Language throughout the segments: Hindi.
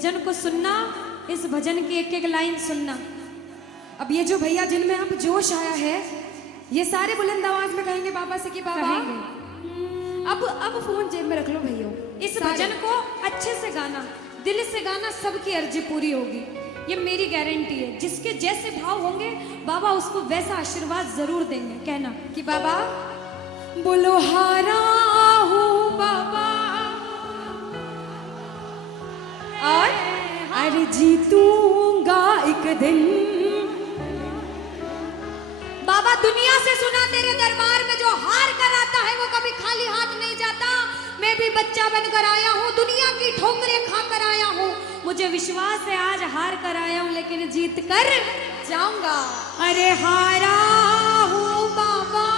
भजन को सुनना, इस भजन की एक एक लाइन सुनना। अब ये जो भैया जिनमें अब जोश आया है, ये सारे बुलंद आवाज में कहेंगे बाबा से कि बाबा अब फोन जेब में रख लो भैया। इस भजन को अच्छे से गाना, दिल से गाना, सबकी अर्जी पूरी होगी, ये मेरी गारंटी है। जिसके जैसे भाव होंगे बाबा उसको वैसा आशीर्वाद जरूर देंगे। कहना कि बाबा बोलो हारा हूँ बाबा और अरे जीतूंगा एक दिन। बाबा दुनिया से सुना तेरे दरबार में जो हार कर आता है वो कभी खाली हाथ नहीं जाता। मैं भी बच्चा बनकर आया हूँ, दुनिया की ठोकरें खाकर आया हूँ। मुझे विश्वास है आज हार कर आया हूँ लेकिन जीत कर जाऊंगा। अरे हारा हूँ बाबा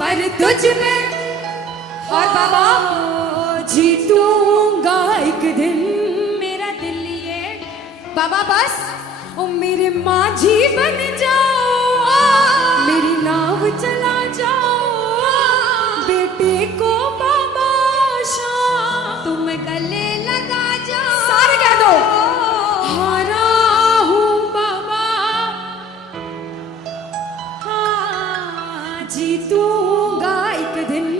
पर तुझ में, और बाबा जीतूंगा एक दिन। मेरा दिल ये बाबा बस ओ मेरे माझी बन जाओ, मेरी नाव चला जाओ, बेटे को बाबा शाम तुम गले लगा जाओ। सारे कह दो हारा हूँ बाबा, हाँ जीतूंगा एक दिन।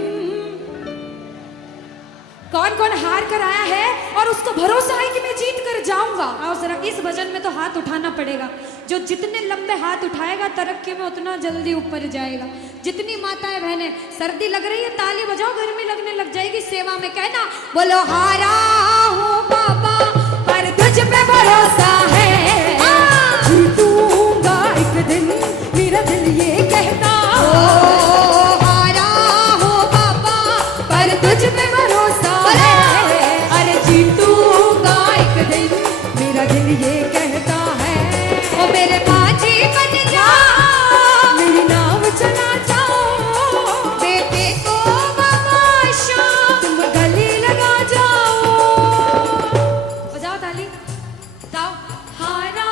कौन कौन हार कर आया है और उसको भरोसा है कि मैं जीत कर जाऊंगा? आओ जरा इस भजन में तो हाथ उठाना पड़ेगा। जो जितने लंबे हाथ उठाएगा तरक्की में उतना जल्दी ऊपर जाएगा। जितनी माताएं बहनें सर्दी लग रही है ताली बजाओ, गर्मी लगने लग जाएगी सेवा में। कहना बोलो हारा हूँ बाबा पर तुझ पे भरोसा है, जीतूंगा एक दिन, मेरा दिल ये कहता। हारा हूँ बाबा पर तुझ पे भरोसा है, अरे जीतूंगा एक दिन, मेरा दिल ये कहता है। ओ मेरे बाजी बन जा, मेरी नाव चला जाओ, बेटे को बाबा शाम तुम गले लगा जाओ। बजाओ ताली, जाओ हारा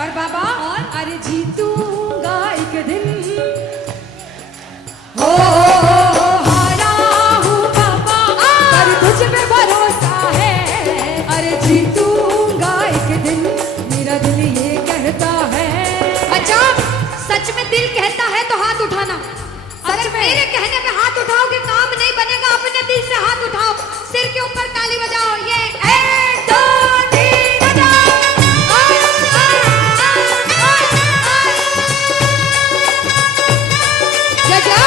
और बाबा और अरे जीतूंगा एक दिन। हो हारा हूँ बाबा पर तुझ पे भरोसा है, अरे जीतूंगा एक दिन, मेरा दिल ये कहता है। अच्छा सच में दिल कहता है तो हाथ उठाना। सच में मेरे कहने पे हाथ उठाओगे काम नहीं बनेगा। अपने दिल से हाथ उठाओ, सिर के ऊपर ताली बजाओ। ये 1 2 3 बजाओ। जय जय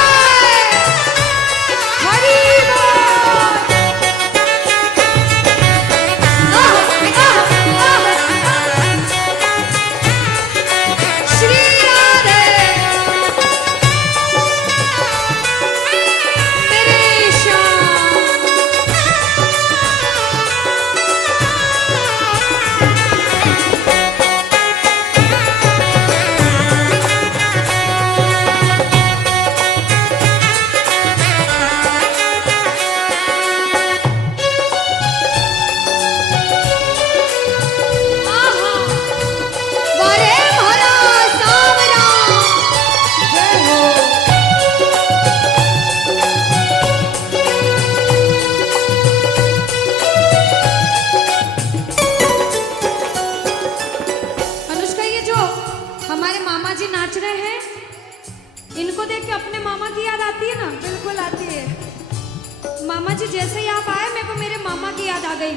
मामा जी जैसे ही आप आए मेरे को मेरे मामा की याद आ गई।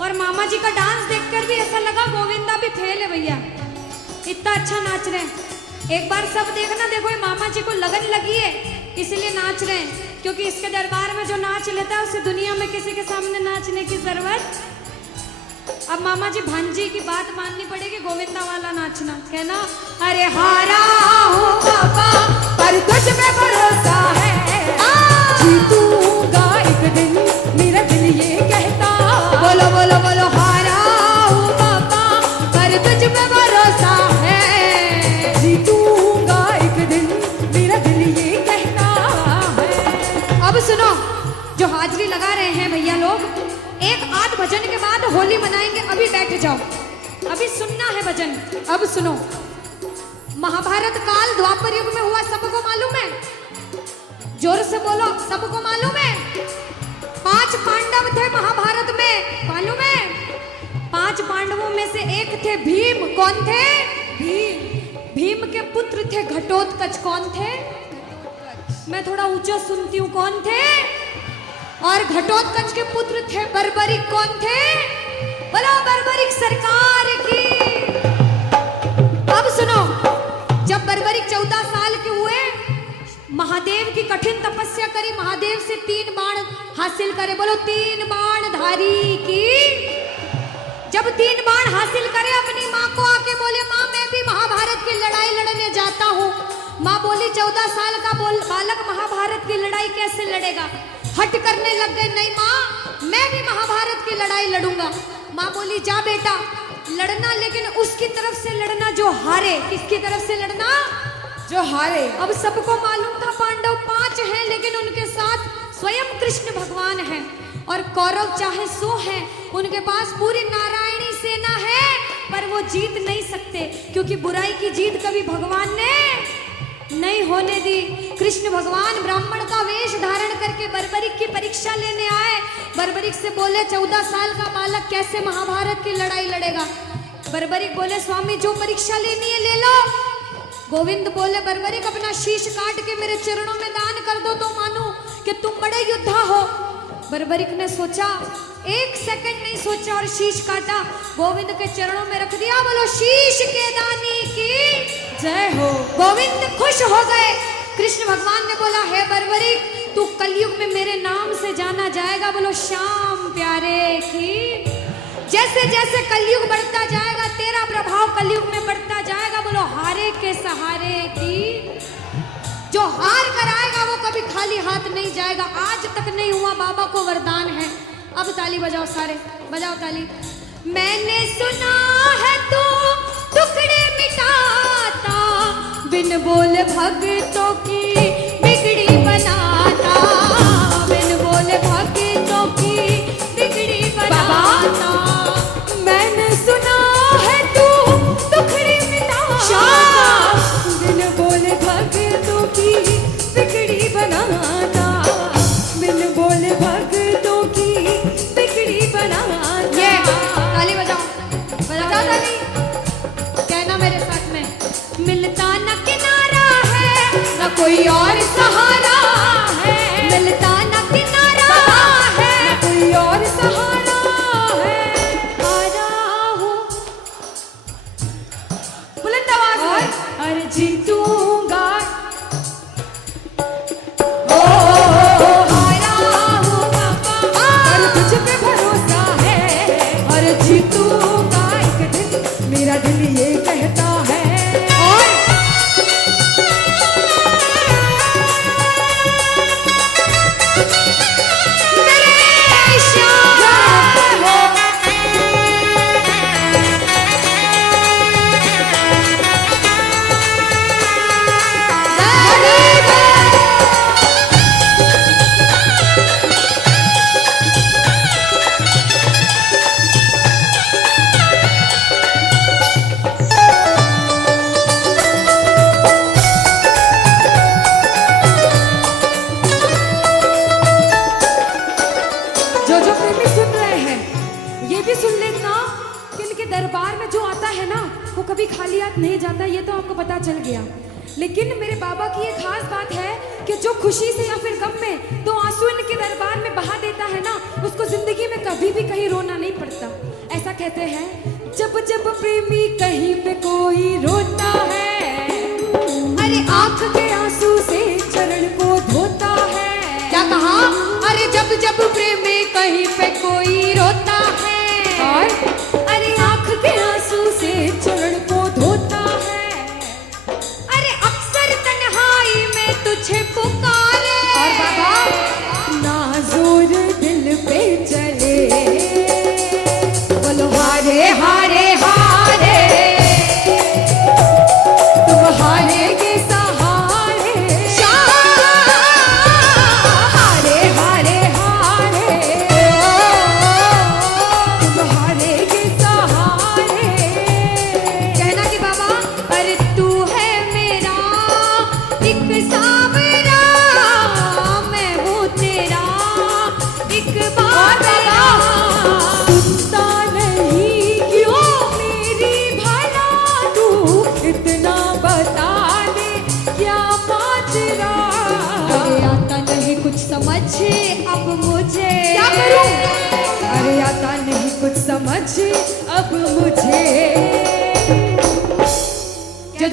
और मामा जी का डांस देखकर भी ऐसा लगा गोविंदा भी फेल है भैया, इतना अच्छा नाच रहे हैं। एक बार सब देखना, देखो ये मामा जी को लगन लगी है इसलिए नाच रहे हैं, क्योंकि इसके दरबार में जो नाच लेता है उसे दुनिया में किसी के सामने नाचने की जरूरत। अब मामा जी भांजी की बात माननी पड़ेगी, गोविंदा वाला नाचना। कहना अरे हारा हूँ बाबा पर तुझ पे भरोसा है, जीतूंगा एक दिन, मेरा दिल ये कहता। बोलो बोलो बोलो हारा हूँ बाबा पर तुझ पे भरोसा है, जीतूंगा एक दिन, मेरा दिल ये कहता है। अब सुनो, जो हाजिरी लगा रहे हैं भैया लोग, एक आध भजन के बाद होली मनाएंगे। अभी बैठ जाओ, अभी सुनना है भजन। अब सुनो, महाभारत काल द्वापर युग में हुआ, सबको मालूम है? जोर से बोलो, सबको मालूम है? 5 पांडव थे महाभारत थे भीम। कौन थे? भीम। भीम के पुत्र थे घटोत्कच। कौन थे? मैं थोड़ा ऊंचा सुनती हूँ। कौन थे? और घटोत्कच के पुत्र थे बर्बरिक। कौन थे? बोलो बर्बरिक सरकार की। अब सुनो, जब बर्बरिक 14 साल के हुए, महादेव की कठिन तपस्या करी, महादेव से 3 बाण हासिल करे। बोलो 3 बाण धारी की। जब 3 बाण हासिल करे, अपनी माँ को आके बोले, माँ मैं भी महाभारत की लड़ाई लड़ने जाता हूँ। माँ बोली 14 साल का बालक महाभारत की लड़ाई कैसे लड़ेगा? हट करने लग गए, नहीं माँ मैं भी महाभारत की लड़ाई लड़ूंगा। माँ बोली जा बेटा लड़ना, लेकिन उसकी तरफ से लड़ना जो हारे। किसकी तरफ से लड़ना? जो हारे। अब सबको मालूम था पांडव 5 हैं, लेकिन उनके साथ स्वयं कृष्ण भगवान हैं। और कौरव चाहे 100 हैं, उनके पास पूरी नारायणी सेना है, पर वो जीत नहीं सकते, क्योंकि बुराई की जीत कभी भगवान ने नहीं होने दी। कृष्ण भगवान ब्राह्मण का वेश धारण करके बर्बरिक की परीक्षा लेने आए। बर्बरिक से बोले 14 साल का बालक कैसे महाभारत की लड़ाई लड़ेगा? बर्बरिक बोले स्वामी जो परीक्षा लेनी है ले लो। गोविंद बोले बर्बरिक अपना शीश काट के मेरे चरणों में दान कर दो तो मानूं कि तुम बड़े योद्धा हो। बर्बरिक ने सोचा, 1 सेकंड नहीं सोचा और शीश काटा, गोविंद के चरणों में रख दिया। बोलो शीश के दानी की जय हो। गोविंद खुश हो गए। कृष्ण भगवान ने बोला हे बर्बरिक तू कलयुग में मेरे नाम से जाना जाएगा। बोलो श्याम प्यारे की। जैसे जैसे कलयुग बढ़ता जाएगा तेरा प्रभाव कलयुग में बढ़ता जाएगा। बोलो हारे के सहारे की। जो हार कर आएगा वो कभी खाली हाथ नहीं जाएगा। आज तक नहीं हुआ, बाबा को वरदान है। अब ताली बजाओ सारे, बजाओ ताली। मैंने सुना है तू टुकड़े मिटाता, बिन बोल भक्तों की बिगड़ी बनाता, बिन बोल भक्तों की बिगड़ी बनाता। मैंने सुना है तू टुकड़े मिटाता, बिन बोल भक्तों की बिगड़ी बनाता, बिन बोल भक्तों की बिगड़ी बनाता। ये ताली बजाओ, बजाओ ताली। कहना मेरे साथ में, मिलता न किनारा है न कोई और सहारा है, मिलता न किनारा है न कोई और सहारा है। हारा हूँ बुलंद आवाज में और जीतूंगा। जीतूंगा एक दिन, मेरा दिल ये कहता है। और मेरे श्याम हो। दरबार में जो आता है ना वो कभी खाली हाथ नहीं जाता, ये तो आपको पता चल गया। लेकिन मेरे बाबा की एक खास बात है कि जो खुशी से या फिर गम में दो आंसू इनके दरबार में बहा देता है ना, उसको जिंदगी में कभी भी कहीं रोना नहीं पड़ता। ऐसा कहते हैं, जब जब प्रेमी कहीं पे कोई रोता है, अरे आंख के आंसू से चरण को धोता है। क्या कहा? अरे जब जब प्रेमी कहीं पे कोई रोता है, और चरण को धोता है। अरे अक्सर तन्हाई में तुझे पुकारे, और बाबा नाज़ुर दिल पे चले। बोलो हारे हारे हारे, तुम हारे के सहारे। हारे हारे हारे,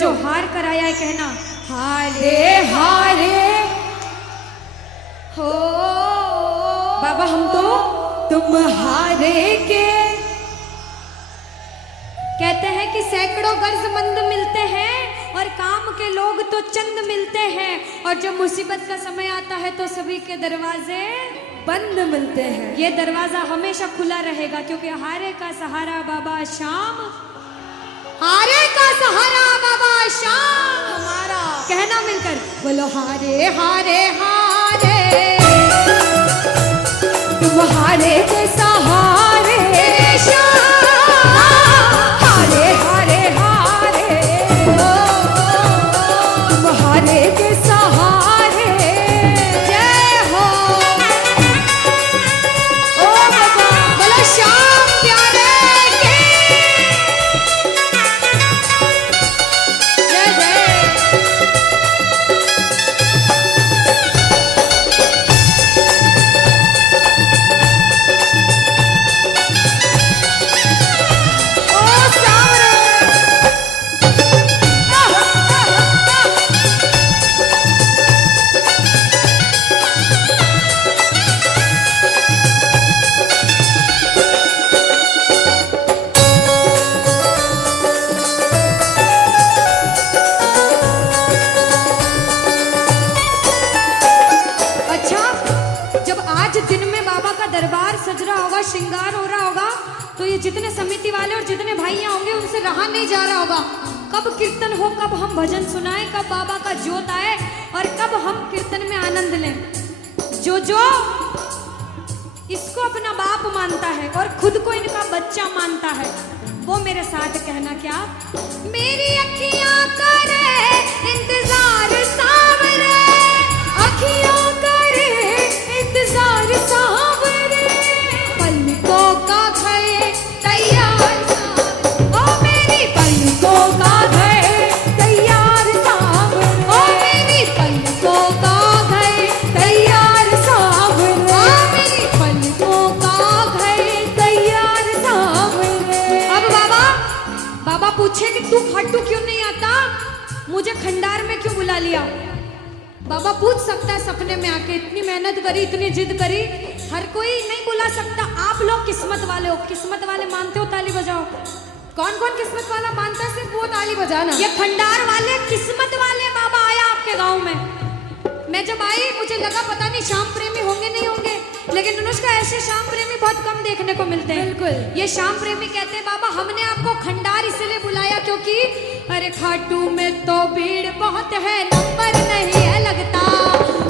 जो हार कर आया है कहना हारे हारे हो बाबा हम तो तुम्हारे के। कहते हैं कि सैकड़ों गर्जमंद मिलते हैं और काम के लोग तो चंद मिलते हैं, और जब मुसीबत का समय आता है तो सभी के दरवाजे बंद मिलते हैं। ये दरवाजा हमेशा खुला रहेगा क्योंकि हारे का सहारा बाबा शाम, हारे का सहारा बाबा शाम हमारा। कहना मिलकर बोलो हारे हारे हारे तुम्हारे के सहारे शाम, हारे हारे हारे तुम्हारे के सहारे। जय हो ओ बाबा बोलो शाम प्यारे के जय जय। ओ सावरे अच्छा, जब आज दिन में बाबा का दरबार सज रहा होगा, श्रृंगार हो रहा होगा, तो ये जितने समिति वाले और जितने भाइयां होंगे उनसे रहा नहीं जा रहा होगा। कब कीर्तन हो, कब हम भजन सुनाएं, कब बाबा का जोत आए और कब हम कीर्तन में आनंद लें। जो इसको अपना बाप मानता है और खुद को इनका बच्चा मानता है, वो मेरे साथ कहना क्या, मेरी अखियां करे इंतजार सावरे, अखियों करे इंतजार सावरे, पलकों का घए तैयार सावरे, ओ मेरी पलकों का घए तैयार सावरे, ओ मेरी पलकों का घए तैयार सावरे, ओ मेरी पलकों का घए तैयार सावरे। अब बाबा पूछे कि तू खाटू क्यों नहीं आता, मुझे खंडार में क्यों बुला लिया। बाबा पूछ सकता है सपने में आके, इतनी मेहनत करी, इतनी जिद करी, हर कोई नहीं बुला सकता। आप लोग किस्मत वाले हो, किस्मत वाले मानते हो ताली बजाओ। कौन कौन किस्मत वाला मानता है, सिर्फ वो ताली बजाना। ये खंडार वाले किस्मत वाले बाबा आया आपके गांव में। मैं जब आई मुझे लगा पता नहीं श्याम प्रेमी होंगे नहीं होंगे, लेकिन अनुष्का ऐसे श्याम प्रेमी बहुत कम देखने को मिलते हैं। बिल्कुल। ये श्याम प्रेमी कहते हैं बाबा हमने आपको खंडार इसलिए बुलाया क्योंकि अरे खाटू में तो भीड़ बहुत है, नंबर नहीं है लगता,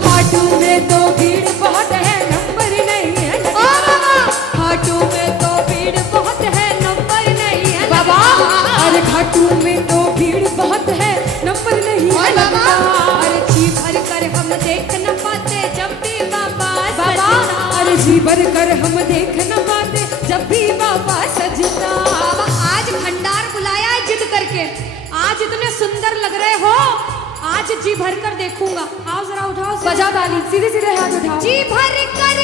खाटू में तो भीड़ बहुत है, नंबर नहीं है ओ बाबा खाटू में तो भीड़ बहुत है, नंबर नहीं है बाबा। लगता। अरे खाटू में तो भीड़ बहुत है, नंबर नहीं है ओए बाबा, लगता। अरे जी भर कर हम देख न पाते जब भी बाबा बाबा सजना। अरे जी भर कर हम देख न पाते जब भी बाबा सजना। बाबा आज खंडार बुलाया है जिद करके, आज इतने सुंदर लग रहे हो, आज जी भर कर देखूंगा। आओ जरा उठाओ, बजा ताली, सीधे सीधे हाथ उठाओ। जी भर कर